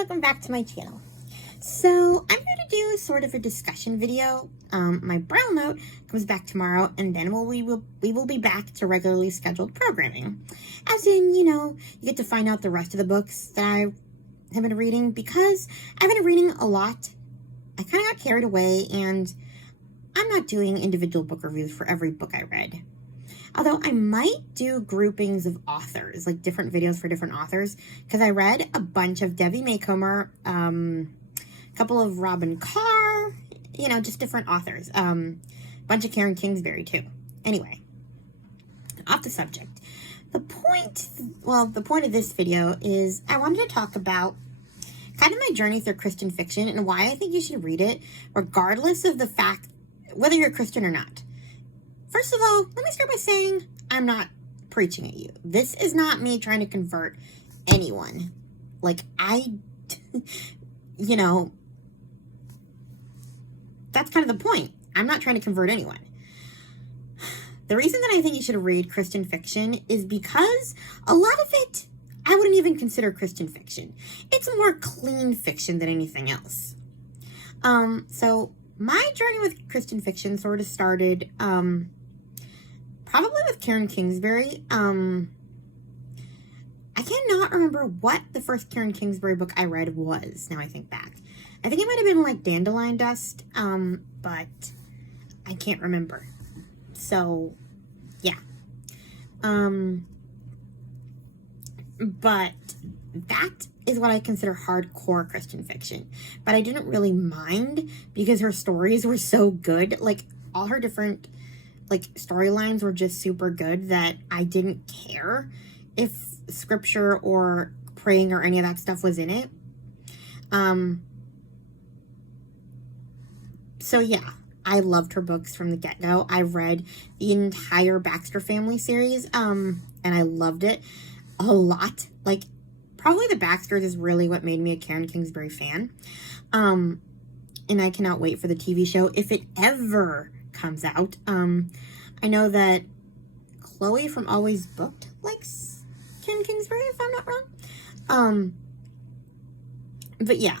welcome back to my channel. So I'm going to do sort of a discussion video. My Braille note comes back tomorrow, and then we will be back to regularly scheduled programming. As in, you get to find out the rest of the books that I have been reading, because I've been reading a lot. I kind of got carried away, and I'm not doing individual book reviews for every book I read. Although I might do groupings of authors, like different videos for different authors, because I read a bunch of Debbie Maycomer, a couple of Robin Carr, just different authors. Bunch of Karen Kingsbury too. Anyway, off the subject. The point of this video is I wanted to talk about kind of my journey through Christian fiction and why I think you should read it, regardless of the fact whether you're a Christian or not. First of all, let me start by saying I'm not preaching at you. This is not me trying to convert anyone. That's kind of the point. I'm not trying to convert anyone. The reason that I think you should read Christian fiction is because a lot of it, I wouldn't even consider Christian fiction. It's more clean fiction than anything else. So my journey with Christian fiction sort of started, probably with Karen Kingsbury. I cannot remember what the first Karen Kingsbury book I read was, now I think back. I think it might have been like Dandelion Dust, but I can't remember. So, yeah. But that is what I consider hardcore Christian fiction. But I didn't really mind because her stories were so good. Like, all her different storylines were just super good that I didn't care if scripture or praying or any of that stuff was in it. So yeah, I loved her books from the get-go. I read the entire Baxter family series, and I loved it a lot. Probably the Baxters is really what made me a Karen Kingsbury fan. And I cannot wait for the TV show if it ever comes out. I know that Chloe from Always Booked likes Karen Kingsbury, if I'm not wrong. But yeah.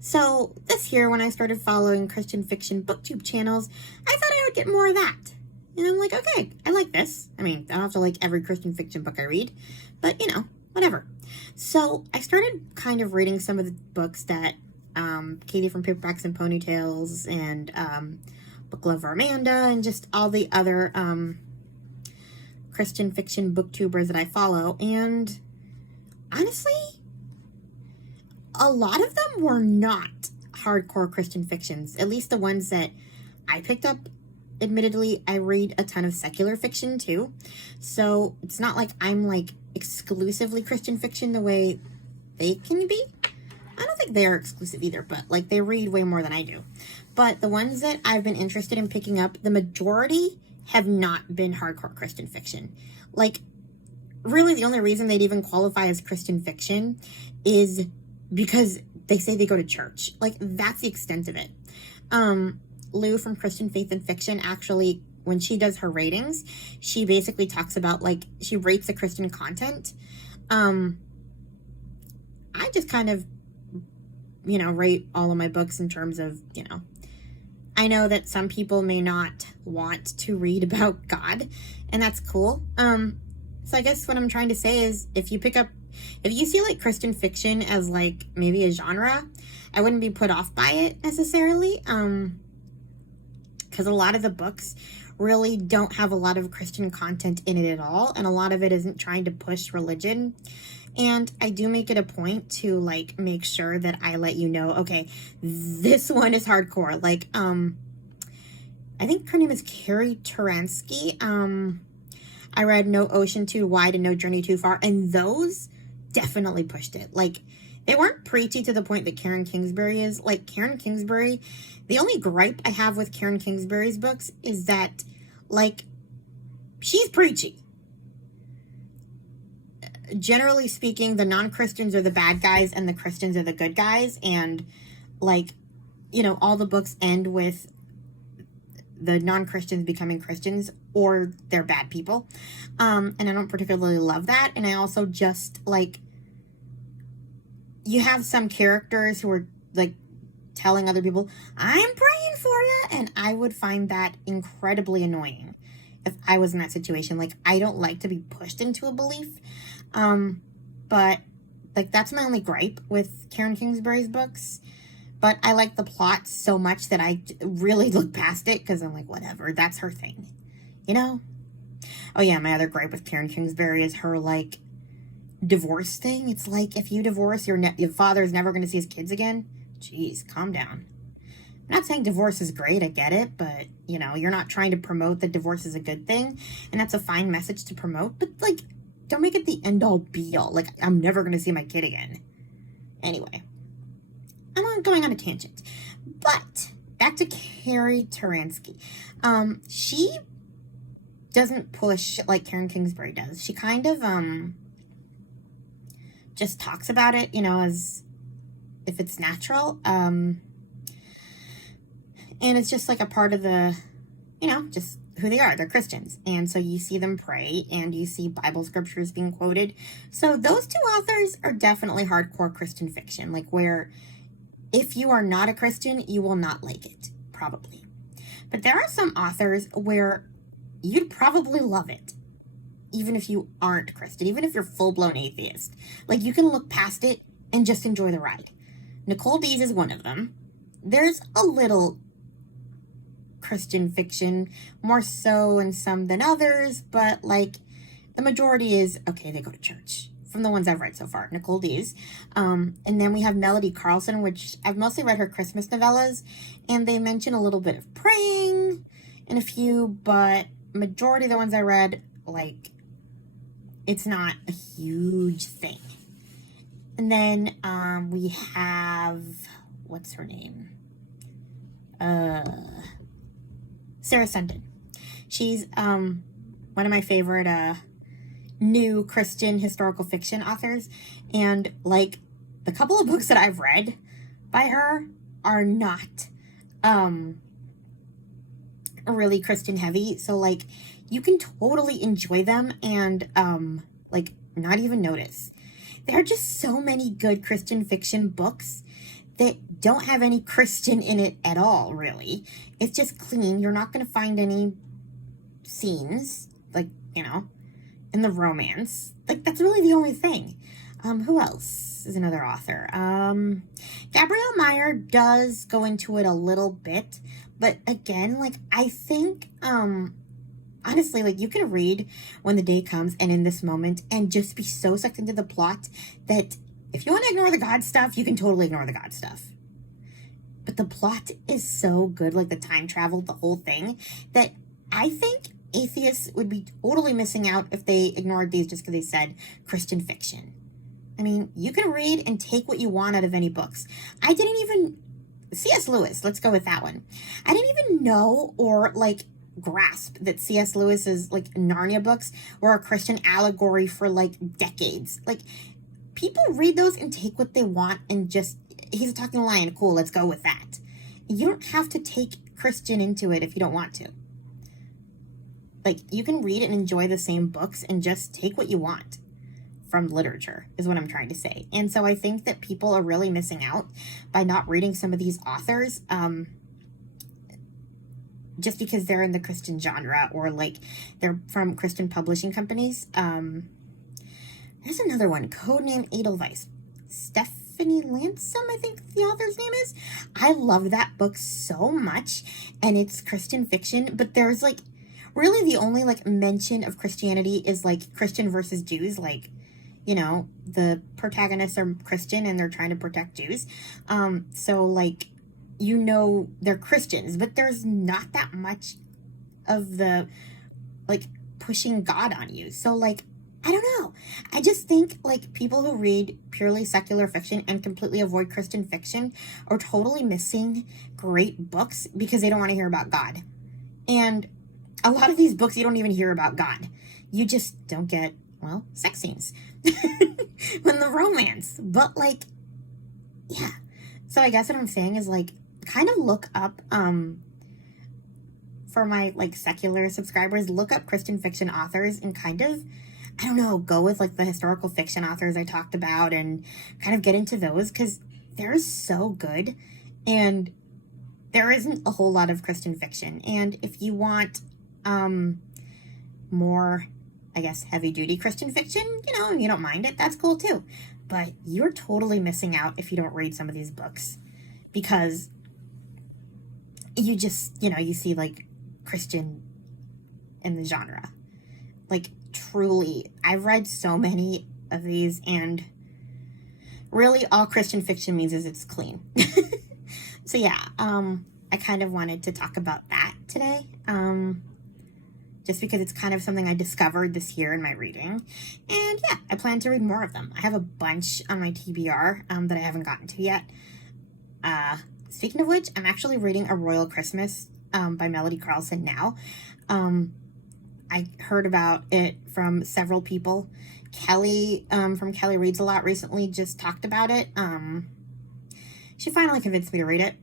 So this year, when I started following Christian fiction booktube channels, I thought I would get more of that. And I'm like, okay, I like this. I mean, I don't have to like every Christian fiction book I read, but whatever. So I started kind of reading some of the books that Katie from Paperbacks and Ponytails and Book Lover Amanda and just all the other Christian fiction booktubers that I follow. And honestly, a lot of them were not hardcore Christian fictions, at least the ones that I picked up. Admittedly, I read a ton of secular fiction too, so it's not like I'm exclusively Christian fiction the way they can be. I don't think they are exclusive either, but they read way more than I do. But the ones that I've been interested in picking up, the majority have not been hardcore Christian fiction. Really the only reason they'd even qualify as Christian fiction is because they say they go to church. That's the extent of it. Lou from Christian Faith and Fiction, actually, when she does her ratings, she basically talks about, she rates the Christian content. I just kind of, rate all of my books in terms of, I know that some people may not want to read about God, and that's cool. So I guess what I'm trying to say is, if you see Christian fiction as maybe a genre, I wouldn't be put off by it necessarily. Because a lot of the books really don't have a lot of Christian content in it at all. And a lot of it isn't trying to push religion. And I do make it a point to make sure that I let you know, okay, this one is hardcore. I think her name is Carrie Turansky. I read No Ocean Too Wide and No Journey Too Far. And those definitely pushed it. They weren't preachy to the point that Karen Kingsbury is. Karen Kingsbury, the only gripe I have with Karen Kingsbury's books is that, she's preachy. Generally speaking, the non-Christians are the bad guys and the Christians are the good guys. And, all the books end with the non-Christians becoming Christians or they're bad people. And I don't particularly love that. And I also just, you have some characters who are like telling other people, I'm praying for you. And I would find that incredibly annoying if I was in that situation. Like, I don't like to be pushed into a belief. But like, that's my only gripe with Karen Kingsbury's books. But I like the plot so much that I really look past it because I'm like, whatever, that's her thing, you know? Oh yeah, my other gripe with Karen Kingsbury is her like divorce thing. It's like, if you divorce, your father is never going to see his kids again. Jeez, calm down. I'm not saying divorce is great, I get it, but, you know, you're not trying to promote that divorce is a good thing, and that's a fine message to promote, but, like, don't make it the end-all, be-all. Like, I'm never going to see my kid again. Anyway, I'm going on a tangent. But, back to Carrie Taransky. She doesn't push like Karen Kingsbury does. She kind of, just talks about it, you know, as if it's natural, and it's just like a part of the, you know, just who they are. They're Christians. And so you see them pray and you see Bible scriptures being quoted. So those two authors are definitely hardcore Christian fiction, like where if you are not a Christian, you will not like it, probably. But there are some authors where you'd probably love it, even if you aren't Christian, even if you're full-blown atheist. Like, you can look past it and just enjoy the ride. Nicole Dees is one of them. There's a little Christian fiction, more so in some than others, but like the majority is, okay, they go to church, from the ones I've read so far. Nicole Dees. And then we have Melody Carlson, which I've mostly read her Christmas novellas, and they mention a little bit of praying in a few, but majority of the ones I read, like, it's not a huge thing. And then we have, what's her name? Sarah Sundin. She's one of my favorite new Christian historical fiction authors. And like the couple of books that I've read by her are not really Christian heavy. So like you can totally enjoy them and like not even notice. There are just so many good Christian fiction books that don't have any Christian in it at all, really. It's just clean. You're not going to find any scenes, like, you know, in the romance. Like, that's really the only thing. Who else is another author? Gabrielle Meyer does go into it a little bit, but again, like, I think, honestly, like, you can read When the Day Comes and In This Moment and just be so sucked into the plot that if you want to ignore the God stuff, you can totally ignore the God stuff. But the plot is so good, like the time travel, the whole thing, that I think atheists would be totally missing out if they ignored these just because they said Christian fiction. I mean, you can read and take what you want out of any books. I didn't even... C.S. Lewis, let's go with that one. I didn't even know or, like, grasp that C.S. Lewis's, like, Narnia books were a Christian allegory for, like, decades. Like, people read those and take what they want and just, he's a talking lion, cool, let's go with that. You don't have to take Christian into it if you don't want to. Like, you can read and enjoy the same books and just take what you want from literature, is what I'm trying to say. And so I think that people are really missing out by not reading some of these authors, just because they're in the Christian genre or, like, they're from Christian publishing companies. There's another one, Codename Edelweiss. Stephanie Lansom, I think the author's name is. I love that book so much, and it's Christian fiction, but there's, like, really the only, like, mention of Christianity is, like, Christian versus Jews, like, you know, the protagonists are Christian and they're trying to protect Jews. So, like, you know, they're Christians, but there's not that much of the, like, pushing God on you. So, like, I don't know. I just think, like, people who read purely secular fiction and completely avoid Christian fiction are totally missing great books because they don't want to hear about God. And a lot of these books, you don't even hear about God. You just don't get, well, sex scenes. When the romance. But, like, yeah. So I guess what I'm saying is, like, kind of look up, for my, like, secular subscribers, look up Christian fiction authors and kind of I don't know, go with like the historical fiction authors I talked about and kind of get into those, because they're so good and there isn't a whole lot of Christian fiction. And if you want more, I guess, heavy-duty Christian fiction, you know, you don't mind it, that's cool too. But you're totally missing out if you don't read some of these books, because you just, you know, you see like Christian in the genre. Like, truly, I've read so many of these, and really all Christian fiction means is it's clean. So yeah, I kind of wanted to talk about that today, just because it's kind of something I discovered this year in my reading. And yeah, I plan to read more of them. I have a bunch on my TBR that I haven't gotten to yet. Speaking of which, I'm actually reading A Royal Christmas by Melody Carlson now. I heard about it from several people. Kelly from Kelly Reads a Lot recently just talked about it. She finally convinced me to read it,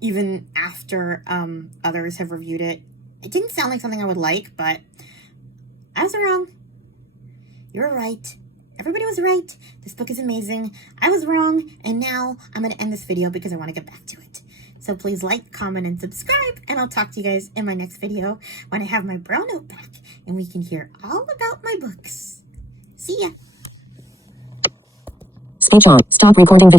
even after others have reviewed it. It didn't sound like something I would like, but I was wrong. You were right. Everybody was right. This book is amazing. I was wrong, and now I'm going to end this video because I want to get back to it. So please like, comment, and subscribe, and I'll talk to you guys in my next video when I have my brown note back and we can hear all about my books. See ya. Speech on. Stop recording video.